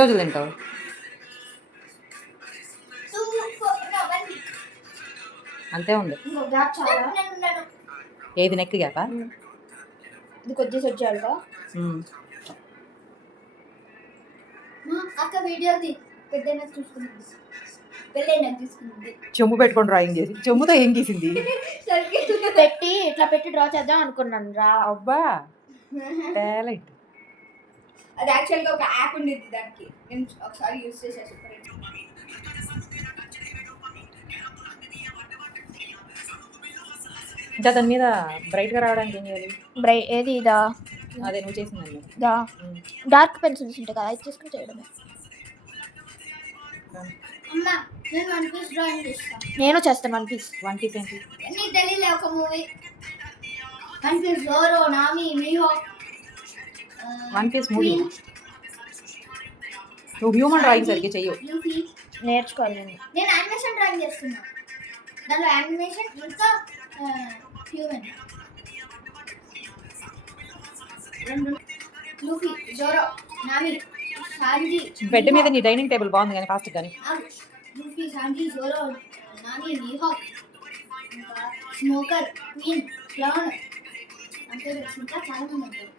రోజులు తింటావు? అంతే ఉంది. ఏది నెక్ గ్యాపా? ఇది కొద్దిగా సెట్ చేయాలిగా. అక్క వీడియో పెద్దైనా చూసుకుంది, పెళ్ళైనా తీసుకుంది. చెంబు పెట్టుకొని డ్రాయింగ్ చేసి చెంబుతో ఏం గీసింది? పెట్టి ఇట్లా పెట్టి డ్రా చేద్దాం అనుకున్నాను రా. అబ్బా టాలెంట్. అది యాక్చువల్గా ఒక యాప్ ఉండేది, దానికి నేను ఒకసారి యూజ్ చేశాను. ఇంకా దాని మీద బ్రైట్ గా రావడానికి ఏం చేయాలి? ఏది ఇదా? అదే నువ్వు చేసిందండి. దా డార్క్ పెన్సిల్స్ ఉంటాయి కదా, అది తీసుకుని చేయడమే. అమ్మా నేను వన్ పీస్ డ్రాయింగ్ చేస్తాను. నేను చేస్తాను వన్ పీస్. వన్ పీస్ ఏంటి? నీకు తెలియలే ఒక movie One Piece, Zoro, Nami, Mihawk. One Piece movie. నువ్వు హ్యూమన్ డ్రాయింగ్ సరిగ్గా చెయ్యు. నేర్చుకోవాలి. నేను యానిమేషన్ డ్రాయింగ్ చేస్తున్నా, దాంట్లో యానిమేషన్ ఇంకా human. Luffy, Zoro, Nami, Sanji. Bed మీద నీ డైనింగ్ టేబుల్ బాగుంది కానీ ఫాస్ట్ కానీ. Luffy, Sanji, Zoro, Nami, Mihawk, Smoker, Queen, Clown, అంటే ఇంకా చాలా మంది ఉంటారు.